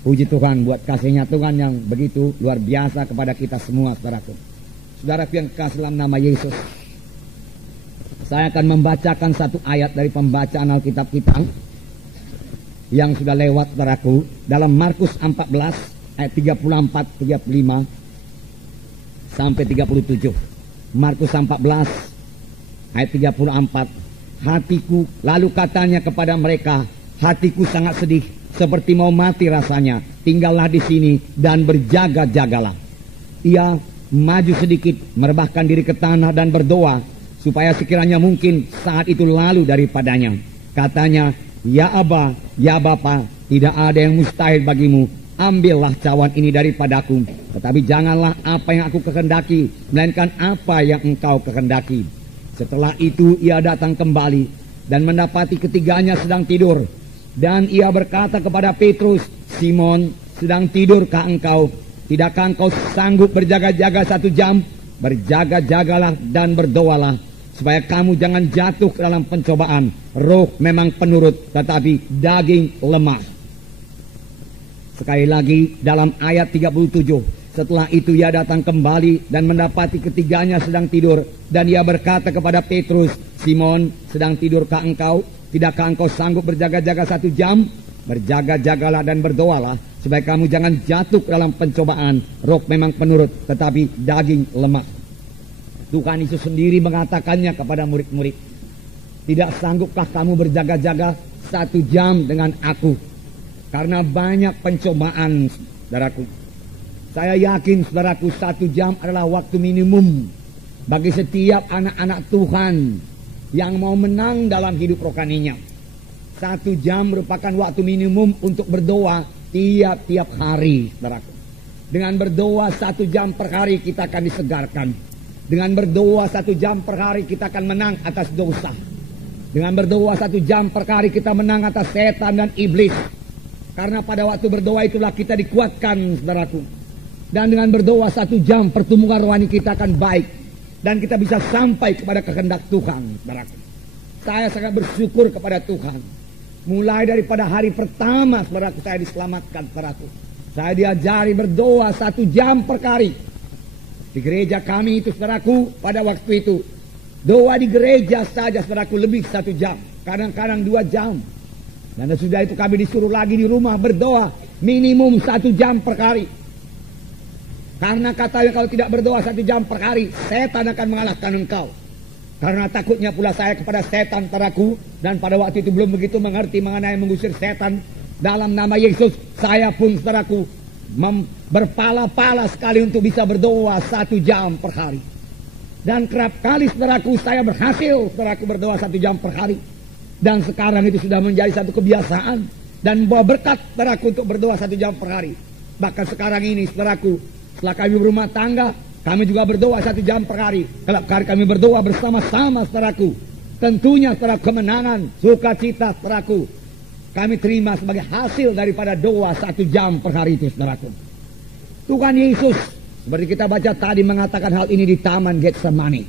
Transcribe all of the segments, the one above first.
Puji Tuhan buat kasihnya Tuhan yang begitu luar biasa kepada kita semua, saudaraku. Saudaraku yang kasih dalam nama Yesus, saya akan membacakan satu ayat dari pembacaan Alkitab kita yang sudah lewat, saudaraku, dalam Markus 14 ayat 34, 35 sampai 37. Markus 14 ayat 34. Hatiku, lalu katanya kepada mereka, hatiku sangat sedih, seperti mau mati rasanya. Tinggallah di sini dan berjaga-jagalah. Ia maju sedikit, merebahkan diri ke tanah dan berdoa, supaya sekiranya mungkin saat itu lalu daripadanya. Katanya, ya Aba, ya Bapa, tidak ada yang mustahil bagimu. Ambillah cawan ini daripadaku, tetapi janganlah apa yang aku kehendaki, melainkan apa yang engkau kehendaki. Setelah itu ia datang kembali dan mendapati ketiganya sedang tidur. Dan ia berkata kepada Petrus, Simon, sedang tidurkah engkau? Tidakkah engkau sanggup berjaga-jaga 1 jam? Berjaga-jagalah dan berdoalah, supaya kamu jangan jatuh ke dalam pencobaan. Roh memang penurut, tetapi daging lemah. Sekali lagi dalam ayat 37. Setelah itu ia datang kembali dan mendapati ketiganya sedang tidur. Dan ia berkata kepada Petrus, Simon, sedang tidurkah engkau? Tidakkah engkau sanggup berjaga-jaga 1 jam? Berjaga-jagalah dan berdoalah, supaya kamu jangan jatuh ke dalam pencobaan. Roh memang penurut, tetapi daging lemah. Tuhan Yesus sendiri mengatakannya kepada murid-murid, tidak sanggupkah kamu berjaga-jaga 1 jam dengan aku? Karena banyak pencobaan, saudaraku. Saya yakin, saudaraku, 1 jam adalah waktu minimum bagi setiap anak-anak Tuhan yang mau menang dalam hidup rohaninya. 1 jam merupakan waktu minimum untuk berdoa tiap-tiap hari, saudaraku. Dengan berdoa 1 jam per hari kita akan disegarkan. Dengan berdoa 1 jam per hari kita akan menang atas dosa. Dengan berdoa 1 jam per hari kita menang atas setan dan iblis. Karena pada waktu berdoa itulah kita dikuatkan, saudaraku. Dan dengan berdoa 1 jam pertumbuhan rohani kita akan baik. Dan kita bisa sampai kepada kehendak Tuhan, saudaraku. Saya sangat bersyukur kepada Tuhan. Mulai daripada hari pertama, saudaraku, saya diselamatkan, saudaraku. Saya diajari berdoa 1 jam per hari. Di gereja kami itu, saudaraku, pada waktu itu, doa di gereja saja, saudaraku, lebih 1 jam. Kadang-kadang 2 jam. Dan sudah itu kami disuruh lagi di rumah berdoa minimum 1 jam per hari. Karena katanya kalau tidak berdoa 1 jam per hari, setan akan mengalahkan engkau. Karena takutnya pula saya kepada setan, saudaraku. Dan pada waktu itu belum begitu mengerti mengenai mengusir setan. Dalam nama Yesus, saya pun, saudaraku, berpala-pala sekali untuk bisa berdoa 1 jam per hari. Dan kerap kali, saudaraku, saya berhasil, saudaraku, berdoa 1 jam per hari. Dan sekarang itu sudah menjadi satu kebiasaan. Dan membawa berkat, saudaraku, untuk berdoa 1 jam per hari. Bahkan sekarang ini, saudaraku, setelah kami berumah tangga, kami juga berdoa 1 jam per hari. Kalau kami berdoa bersama-sama, saudaraku, tentunya, saudaraku, kemenangan, sukacita, saudaraku, kami terima sebagai hasil daripada doa 1 jam per hari itu, saudaraku. Tuhan Yesus, seperti kita baca tadi, mengatakan hal ini di Taman Getsemani.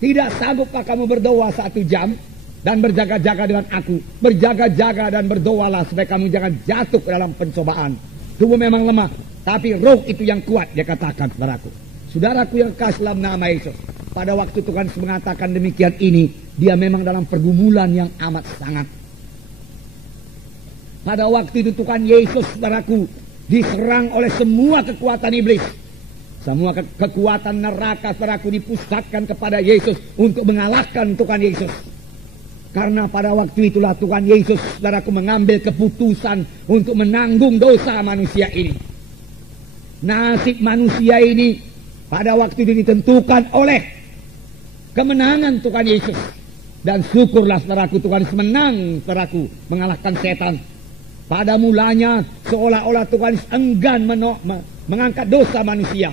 Tidak sanggupkah kamu berdoa 1 jam dan berjaga-jaga dengan aku? Berjaga-jaga dan berdoalah, supaya kamu jangan jatuh ke dalam pencobaan. Tubuh memang lemah, tapi roh itu yang kuat, dia katakan, saudaraku. Saudaraku yang kasih dalam nama Yesus, pada waktu Tuhan mengatakan demikian ini, dia memang dalam pergumulan yang amat sangat. Pada waktu itu Tuhan Yesus, saudaraku, diserang oleh semua kekuatan iblis. Semua kekuatan neraka, saudaraku, dipusatkan kepada Yesus untuk mengalahkan Tuhan Yesus. Karena pada waktu itulah Tuhan Yesus, saudaraku, mengambil keputusan untuk menanggung dosa manusia ini. Nasib manusia ini pada waktu itu ditentukan oleh kemenangan Tuhan Yesus. Dan syukurlah, saudaraku, Tuhan Yesus menang, saudaraku, mengalahkan setan. Pada mulanya seolah-olah Tuhan Yesus enggan mengangkat dosa manusia.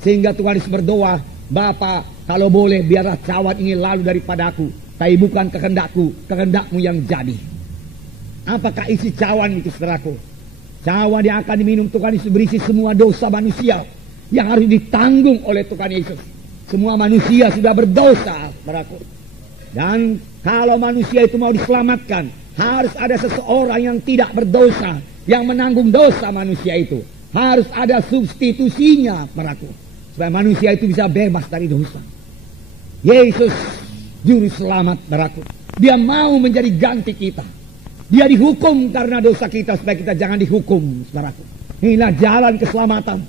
Sehingga Tuhan Yesus berdoa, Bapa, kalau boleh biarlah cawan ini lalu daripadaku. Tapi bukan kehendakku, kehendakmu yang jadi. Apakah isi cawan itu, saudaraku? Cawan yang akan diminum Tuhan Yesus berisi semua dosa manusia yang harus ditanggung oleh Tuhan Yesus. Semua manusia sudah berdosa, saudaraku. Dan kalau manusia itu mau diselamatkan, harus ada seseorang yang tidak berdosa, yang menanggung dosa manusia itu. Harus ada substitusinya, saudaraku, supaya manusia itu bisa bebas dari dosa. Yesus juru selamat, saudaraku. Dia mau menjadi ganti kita. Dia dihukum karena dosa kita supaya kita jangan dihukum, saudaraku. Inilah jalan keselamatan.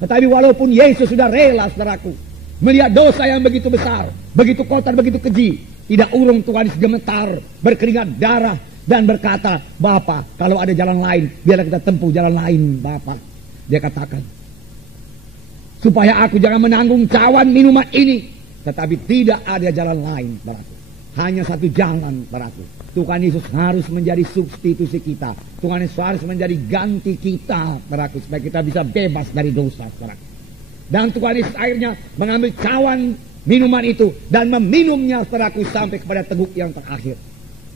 Tetapi walaupun Yesus sudah rela, saudaraku, melihat dosa yang begitu besar, begitu kotor, begitu keji, tidak urung Tuhan Yesus gemetar, berkeringat darah, dan berkata, Bapa, kalau ada jalan lain, biarlah kita tempuh jalan lain, Bapa. Dia katakan, supaya aku jangan menanggung cawan minuman ini, tetapi tidak ada jalan lain, saudaraku. Hanya satu jalan, saudaraku. Tuhan Yesus harus menjadi substitusi kita. Tuhan Yesus harus menjadi ganti kita, saudaraku, supaya kita bisa bebas dari dosa, saudaraku. Dan Tuhan Yesus akhirnya mengambil cawan minuman itu dan meminumnya, saudaraku, sampai kepada teguk yang terakhir.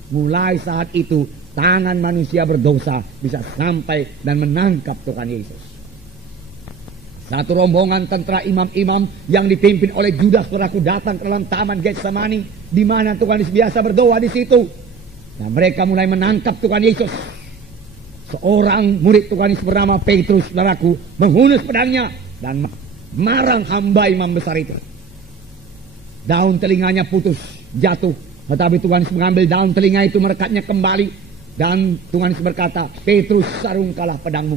Mulai saat itu tangan manusia berdosa bisa sampai dan menangkap Tuhan Yesus. Satu rombongan tentara imam-imam yang dipimpin oleh Judas, saudaraku, datang ke dalam taman Getsemani, di mana Tuhan Yesus biasa berdoa di situ. Dan mereka mulai menangkap Tuhan Yesus. Seorang murid Tuhan Yesus bernama Petrus, saudaraku, menghunus pedangnya dan marang hamba imam besar itu. Daun telinganya putus, jatuh. Tetapi Tuhan Yesus mengambil daun telinga itu, merekatnya kembali. Dan Tuhan Yesus berkata, Petrus, sarungkanlah pedangmu.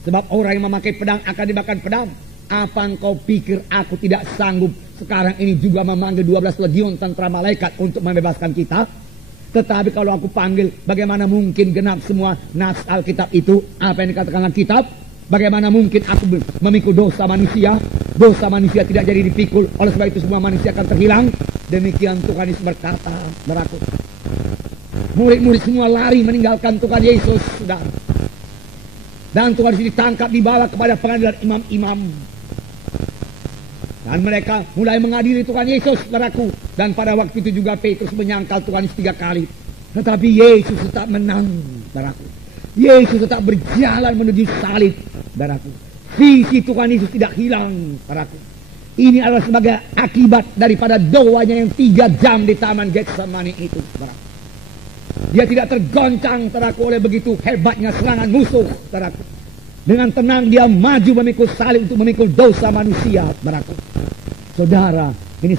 Sebab orang yang memakai pedang akan dimakan pedang. Apa engkau pikir aku tidak sanggup sekarang ini juga memanggil 12 legiun tentara malaikat untuk membebaskan kita? Tetapi kalau aku panggil, bagaimana mungkin genap semua nas Alkitab itu? Apa yang dikatakan Alkitab? Bagaimana mungkin aku memikul dosa manusia? Dosa manusia tidak jadi dipikul, oleh sebab itu semua manusia akan terhilang. Demikian Tuhan Yesus berkata, saudaraku. Murid-murid semua lari meninggalkan Tuhan Yesus, saudara. Dan Tuhan Yesus ditangkap, dibawa kepada pengadilan imam-imam. Dan mereka mulai mengadili Tuhan Yesus, saudaraku. Dan pada waktu itu juga Petrus menyangkal Tuhan Yesus 3 kali. Tetapi Yesus tetap menang, saudaraku. Yesus tetap berjalan menuju salib, saudaraku. Visi Tuhan Yesus tidak hilang, saudaraku. Ini adalah sebagai akibat daripada doanya yang 3 jam di taman Getsemani itu, saudaraku. Dia tidak tergoncang, saudaraku, oleh begitu hebatnya serangan musuh, saudaraku. Dengan tenang dia maju memikul salib untuk memikul dosa manusia, saudaraku. Saudara, ini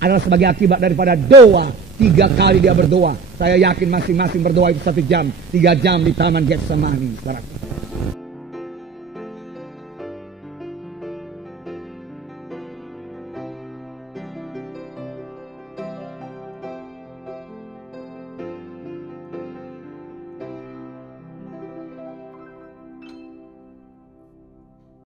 adalah sebagai akibat daripada doa. 3 kali dia berdoa. Saya yakin masing-masing berdoa itu 1 jam, 3 jam di taman Getsemani, saudaraku.